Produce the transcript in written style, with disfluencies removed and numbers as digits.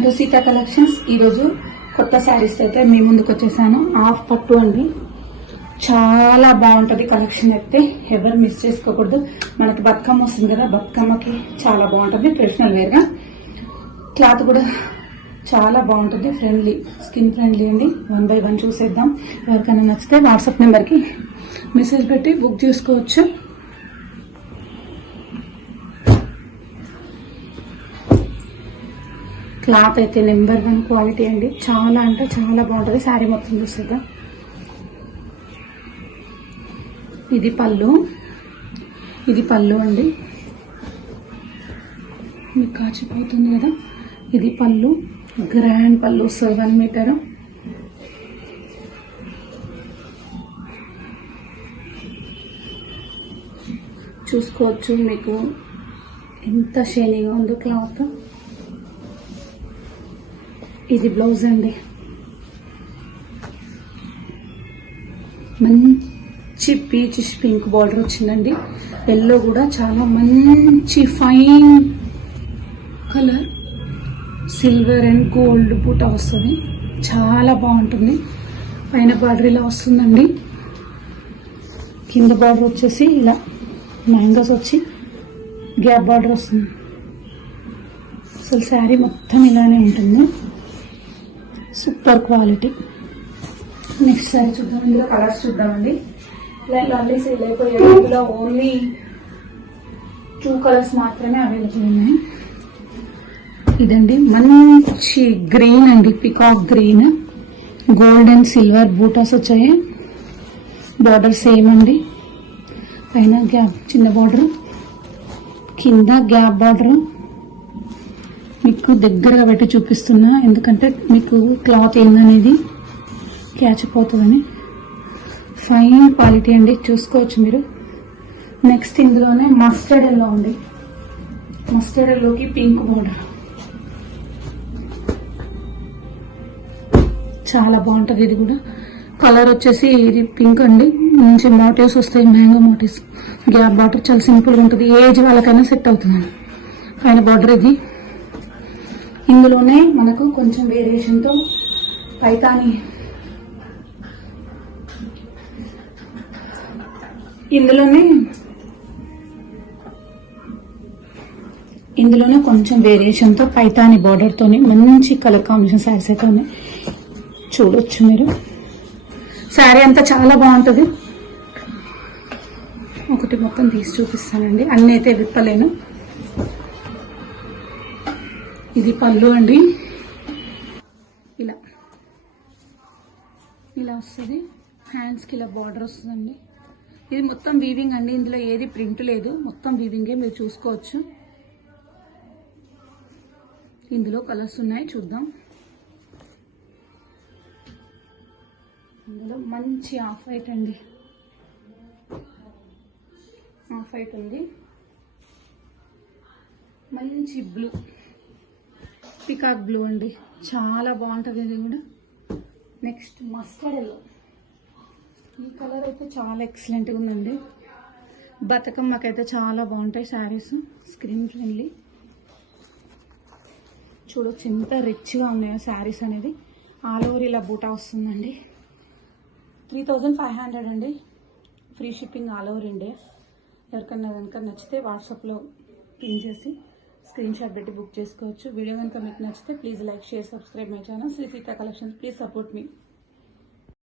Welcome to Sita collections. ఈరోజు కొత్త శారీస్ అయితే మీ ముందుకు వచ్చేసాను. హాఫ్ పట్టు అండి, చాలా బాగుంటుంది కలెక్షన్. అయితే ఎవరు మిస్ చేసుకోకూడదు. మనకి బతుకమ్మ వస్తుంది కదా, బతుకమ్మకి చాలా బాగుంటుంది ట్రెడిషనల్ వేర్గా. క్లాత్ కూడా చాలా బాగుంటుంది, ఫ్రెండ్లీ, స్కిన్ ఫ్రెండ్లీ అండి. 1 by 1 చూసేద్దాం. ఎవరికైనా నచ్చితే వాట్సాప్ నెంబర్కి మెసేజ్ పెట్టి బుక్ చేసుకోవచ్చు. క్లాత్ అయితే నెంబర్ 1 క్వాలిటీ అండి, చాలా అంటే చాలా బాగుంటుంది. శారీ మొత్తం చూసేద్దాం. ఇది పళ్ళు అండి, మీకు కాచిపోతుంది కదా. ఇది పళ్ళు, గ్రాండ్ పళ్ళు, 7 మీటర్. చూసుకోవచ్చు మీకు ఎంత షైనీగా ఉందో క్లాత్. ఇది బ్లౌజ్ అండి, మంచి పీచ్ పింక్ బార్డర్ వచ్చిందండి. ఎల్లో కూడా చాలా మంచి fine colour, silver and gold బూటా వస్తుంది, చాలా బాగుంటుంది. పైన బార్డర్ ఇలా వస్తుందండి, కింద బార్డర్ వచ్చేసి ఇలా మ్యాంగోస్ వచ్చి గ్యాప్ బార్డర్ వస్తుంది. అసలు శారీ మొత్తం ఇలానే ఉంటుంది, సూపర్ క్వాలిటీ. నెక్స్ట్ శారీ చూద్దాం. ఇందులో కలర్స్ చూద్దామండి. ఇలా అన్నీ సేల్ అయిపోయాయి. ఇందులో ఓన్లీ 2 కలర్స్ మాత్రమే అవైలబుల్ ఉన్నాయి. ఇదండి మంచి గ్రీన్ అండి, peacock green, gold and silver బూటాస్ వచ్చాయి. బార్డర్ సేమ్ అండి, పైన గ్యాప్ చిన్న బార్డర్, కింద గ్యాప్ బార్డర్. మీకు దగ్గరగా పెట్టి చూపిస్తున్నా, ఎందుకంటే మీకు క్లాత్ ఏందనేది క్యాచ్ అయిపోతుందని. ఫైన్ క్వాలిటీ అండి, చూసుకోవచ్చు మీరు. నెక్స్ట్ ఇందులోనే మస్టర్డ్ ఎల్లో ఉంది, మస్టర్డ్ ఎల్లోకి పింక్ బార్డర్, చాలా బాగుంటుంది. ఇది కూడా కలర్ వచ్చేసి ఇది పింక్ అండి, మంచి మోటివ్స్ వస్తాయి, మ్యాంగో మోటివ్స్. గ్యాప్ బార్డర్ చాలా సింపుల్గా ఉంటుంది, ఏజ్ వాళ్ళకైనా సెట్ అవుతుంది. పైన బార్డర్ ఇది. ఇందులోనే మనకు కొంచెం వేరియేషన్తో పైతాని, ఇందులోనే కొంచెం వేరియేషన్తో పైతాని బార్డర్ తోని మంచి కలర్ కాంబినేషన్ శారీస్ అయితే ఉన్నాయి, చూడొచ్చు మీరు. శారీ అంతా చాలా బాగుంటుంది. ఒకటి మొత్తం తీసి చూపిస్తానండి, అన్నీ అయితే విప్పలేను. ఇది పళ్ళు అండి, ఇలా వస్తుంది. హ్యాండ్స్కి ఇలా బార్డర్ వస్తుందండి. ఇది మొత్తం వీవింగ్ అండి, ఇందులో ఏది ప్రింట్ లేదు, మొత్తం వీవింగే, మీరు చూసుకోవచ్చు. ఇందులో కలర్స్ ఉన్నాయి, చూద్దాం. ఇందులో మంచి ఆఫ్ వైట్ అండి, ఆఫ్ వైట్ ఉంది. మంచి బ్లూ, పికాక్ బ్లూ అండి, చాలా బాగుంటుంది ఇది కూడా. నెక్స్ట్ మస్టర్డ్ ఎల్లో, ఈ కలర్ అయితే చాలా ఎక్సలెంట్గా ఉందండి. బతుకమ్మకైతే చాలా బాగుంటాయి శారీస్, స్క్రీన్ ఫ్రెండ్లీ. చూడొచ్చు ఎంత రిచ్గా ఉన్నాయో శారీస్ అనేది. ఆల్ ఓవర్ ఇలా బూటా వస్తుందండి. 3500 అండి, free shipping all over India. ఎవరికన్నా కనుక నచ్చితే వాట్సాప్లో పిన్ చేసి స్క్రీన్ షాట్ పెట్టి బుక్ చేసుకోవచ్చు. వీడియో కనుక మీకు నచ్చితే please like, share, subscribe my channel Sri Sita collections. Please support me.